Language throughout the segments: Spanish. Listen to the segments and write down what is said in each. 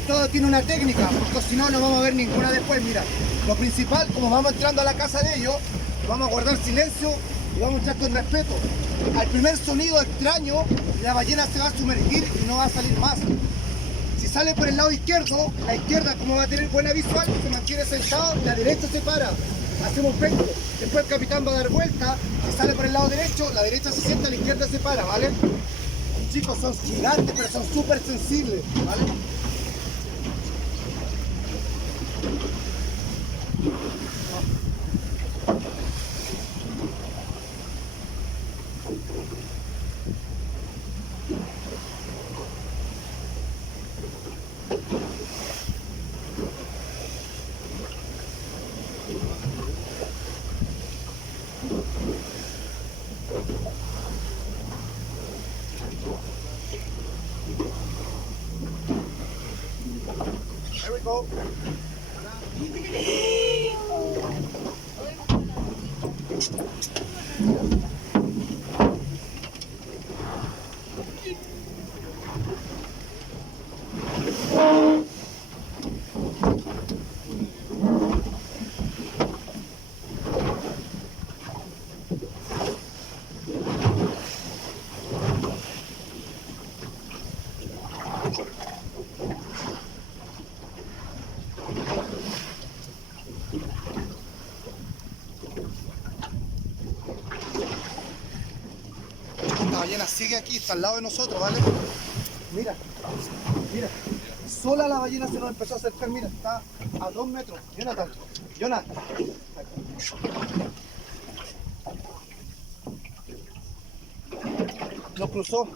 y todo tiene una técnica, porque si no, no vamos a ver ninguna después. Mira, lo principal, como vamos entrando a la casa de ellos, vamos a guardar silencio y vamos a entrar con respeto. Al primer sonido extraño, la ballena se va a sumergir y no va a salir más. Si sale por el lado izquierdo, la izquierda, como va a tener buena visual, se mantiene sentado, la derecha se para. Hacemos pecho. Después el capitán va a dar vuelta, si sale por el lado derecho, la derecha se sienta, la izquierda se para, ¿vale? Chicos, son gigantes, pero son súper sensibles, ¿vale? There we go. La ballena sigue aquí, está al lado de nosotros, ¿vale? Mira, mira. Sola la ballena se nos empezó a acercar, mira, está a 2 metros. Jonathan, Jonathan. Nos cruzó.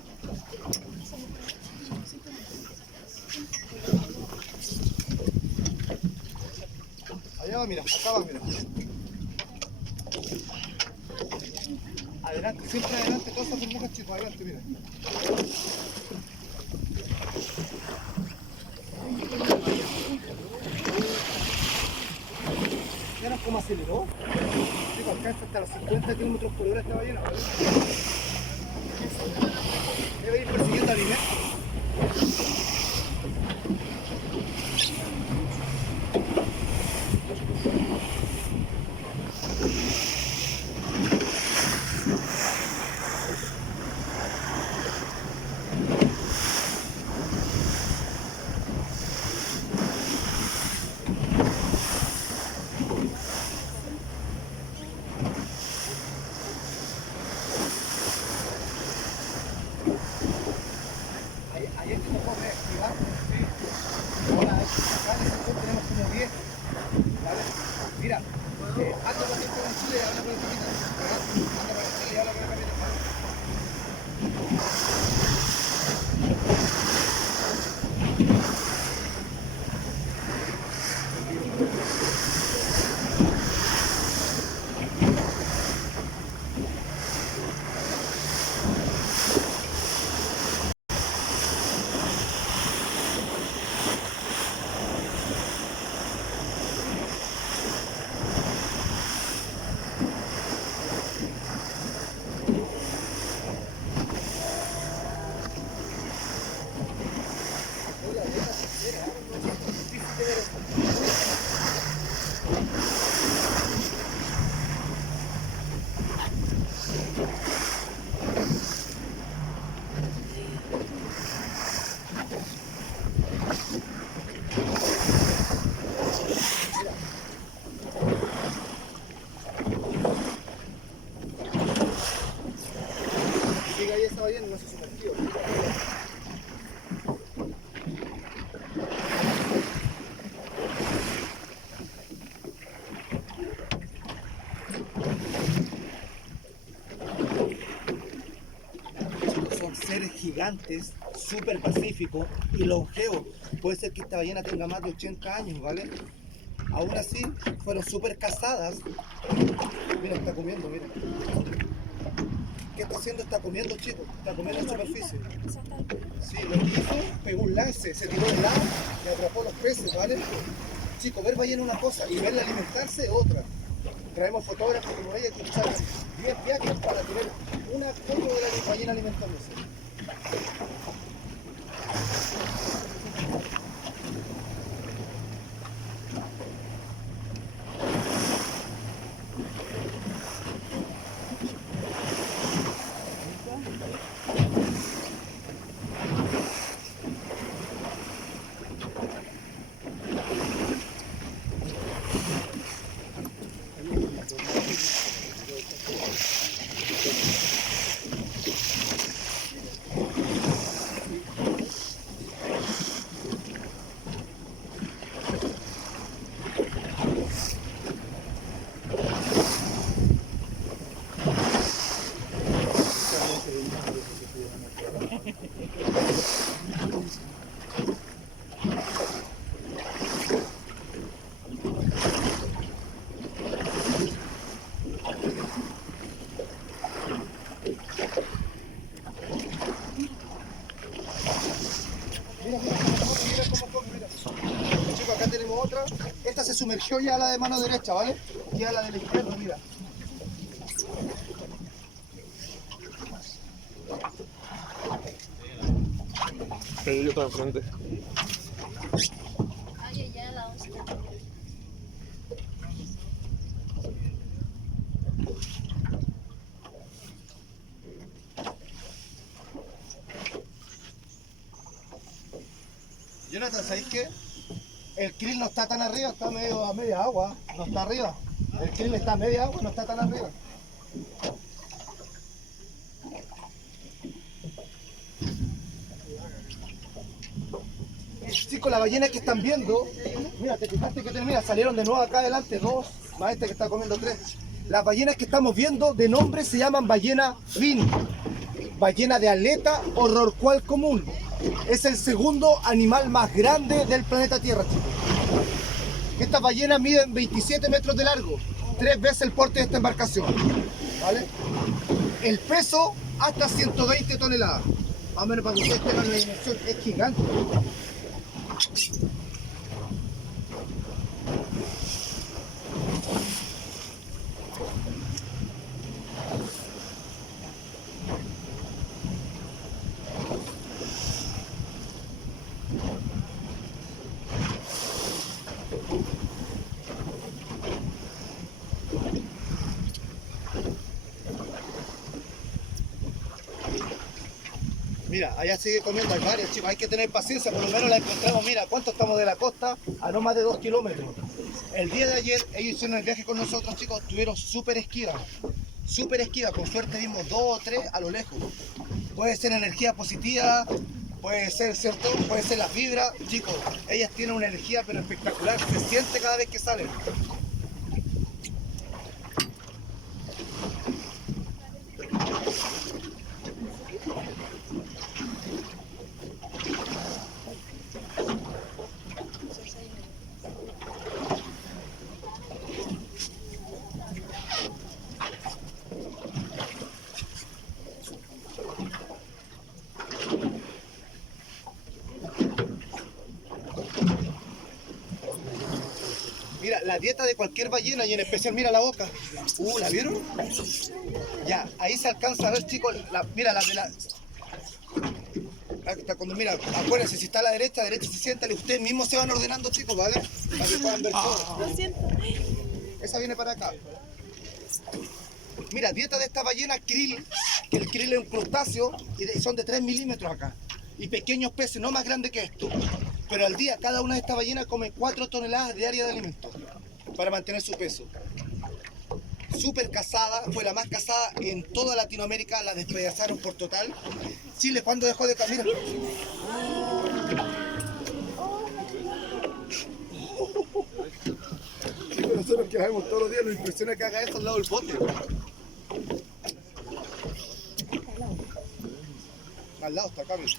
Allá va, mira, acá va, mira. Adelante, siempre adelante, todas esas burbujas, chicos, adelante, mira. ¿Vieron cómo aceleró? Chicos, alcanza hasta los 50 kilómetros por hora esta ballena, ¿vale? Debe ir persiguiendo alimentos. Ayer que tocó ver, ¿verdad? Sí. Ahora, acá en el sector tenemos como 10, ¿vale? Mira, anda con esto en Chile y habla con el capitán, ¿verdad? Anda con el Chile y habla con el capitán, ¿vale? Sigue ahí esa ballena, no se sumergió. Son seres gigantes, súper pacíficos y longevos. Puede ser que esta ballena tenga más de 80 años, ¿vale? Aún así, fueron súper cazadas. Mira, está comiendo, mira. ¿Qué está haciendo? Está comiendo, chicos. Está comiendo en superficie. Sí, lo que hizo, pegó un lance, se tiró del lado y atrapó los peces, ¿vale? Chicos, ver ballena es una cosa y verla alimentarse es otra. Traemos fotógrafos como ella que usaron 10 viajes para tener una foto de la ballena alimentándose. cómo come, mira. Chicos, acá tenemos otra. Esta se sumergió ya a la de mano derecha, ¿vale? Y a la de la izquierda, mira. Pero yo estaba enfrente. Ay, ya la 11. Jonathan, ¿sabéis qué? El krill no está tan arriba, está medio a media agua, no está arriba. El krill está a media agua, no está tan arriba. Chicos, las ballenas que están viendo, mira, te fijaste que mira, salieron de nuevo acá adelante, dos, más este que está comiendo tres. Las ballenas que estamos viendo de nombre se llaman ballena fin, ballena de aleta o rorcual común. Es el segundo animal más grande del planeta Tierra, chicos. Estas ballenas miden 27 metros de largo, 3 veces el porte de esta embarcación, ¿vale? El peso hasta 120 toneladas, más o menos para que ustedes tengan una dimensión, es gigante. Mira, allá sigue comiendo, hay varias, chicos, hay que tener paciencia, por lo menos la encontramos, mira, ¿cuánto estamos de la costa? A no más de 2 kilómetros. El día de ayer, ellos hicieron el viaje con nosotros, chicos, estuvieron súper esquivas, con suerte vimos 2 o 3 a lo lejos. Puede ser energía positiva, puede ser, ¿cierto? Puede ser las vibras, chicos, ellas tienen una energía pero espectacular, se siente cada vez que salen. Mira, la dieta de cualquier ballena y en especial, mira la boca. ¿La vieron? Ya, ahí se alcanza a ver, chicos, mira la de la... Cuando, mira, acuérdense, si está a la derecha se sienta y ustedes mismos se van ordenando, chicos, ¿vale? Para que puedan ver todo. Lo siento. Esa viene para acá. Mira, dieta de esta ballena krill, que el krill es un crustáceo y son de 3 milímetros acá. Y pequeños peces, no más grandes que esto. Pero al día, cada una de estas ballenas come 4 toneladas diarias de alimento para mantener su peso. Súper cazada, fue la más cazada en toda Latinoamérica, la despedazaron por total. Chile, ¿cuándo dejó de caminar? Chicos, nosotros que la vemos todos los días, nos impresiona que haga esto al lado del bote. Al lado está acá, mira.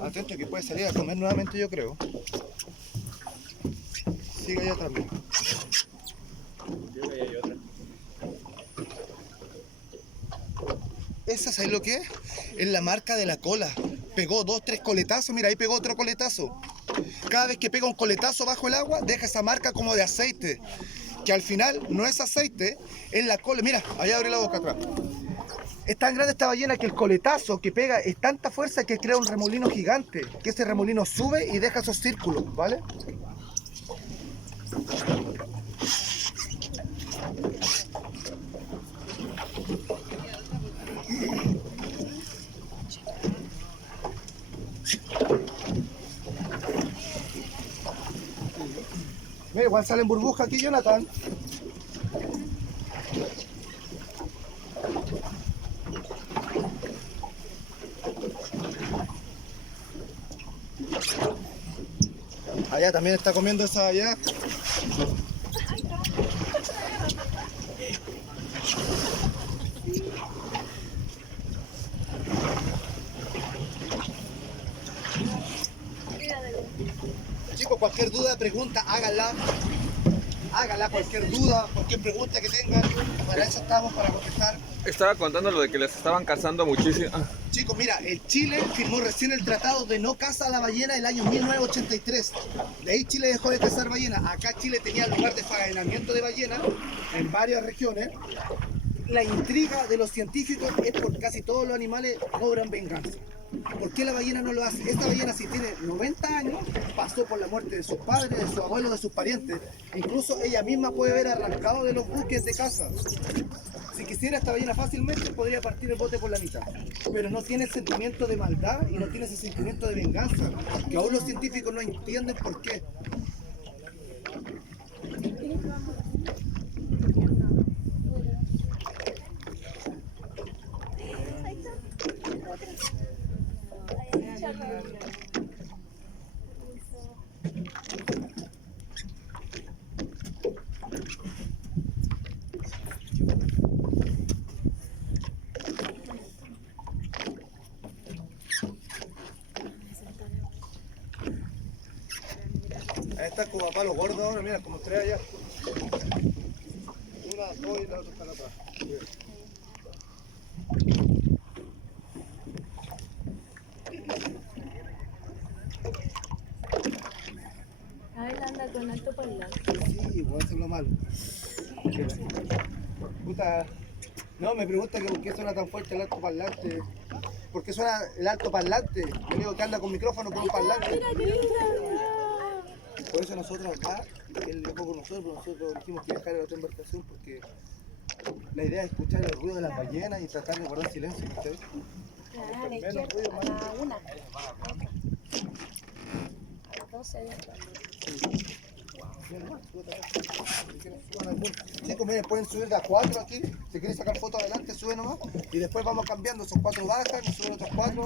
Atento que puede salir a comer nuevamente, yo creo. Sigue allá también. Esa, ¿sabes lo que es? Es la marca de la cola. Pegó 2, 3 coletazos, mira, ahí pegó otro coletazo. Cada vez que pega un coletazo bajo el agua, deja esa marca como de aceite. Que al final no es aceite, es la cola. Mira, allá abre la boca atrás. Es tan grande esta ballena que el coletazo que pega es tanta fuerza que crea un remolino gigante. Que ese remolino sube y deja esos círculos, ¿vale? Mira, igual salen burbujas aquí, Jonathan. Allá también está comiendo esa allá. Chicos, cualquier duda, pregunta, háganla. Háganla, cualquier duda, cualquier pregunta que tengan. Para eso estamos, para contestar. Estaba contando lo de que les estaban cazando muchísimo. Chicos, mira, el Chile firmó recién el tratado de no caza a la ballena el año 1983. De ahí Chile dejó de cazar ballenas. Acá Chile tenía lugar de faenamiento de ballenas en varias regiones. La intriga de los científicos es por casi todos los animales cobran venganza. ¿Por qué la ballena no lo hace? Esta ballena, si tiene 90 años, pasó por la muerte de sus padres, de sus abuelos, de sus parientes. Incluso ella misma puede haber arrancado de los buques de caza. Si quisiera esta ballena fácilmente, podría partir el bote por la mitad. Pero no tiene sentimiento de maldad y no tiene ese sentimiento de venganza, que aún los científicos no entienden por qué. Ahí está como a palo gordo ahora, mira, como tres allá. Una, dos y la otra está acá atrás. A él anda con alto parlante. Sí, voy a hacerlo malo. Puta. No, me pregunta que por qué suena tan fuerte el altoparlante. ¿Por qué suena el altoparlante? Yo digo que anda con micrófono con un parlante. Mira qué linda. Por eso nosotros acá, él viajó con nosotros dijimos que viajar a la otra embarcación porque la idea es escuchar el ruido de las ballenas y tratar de guardar silencio. ¿Ustedes? A la izquierda, a la 1. A las 12. Chicos, miren, pueden subir de a 4 aquí. Si quieren sacar fotos adelante, suben nomás. Y después vamos cambiando. Son 4 bajas, y suben otras 4.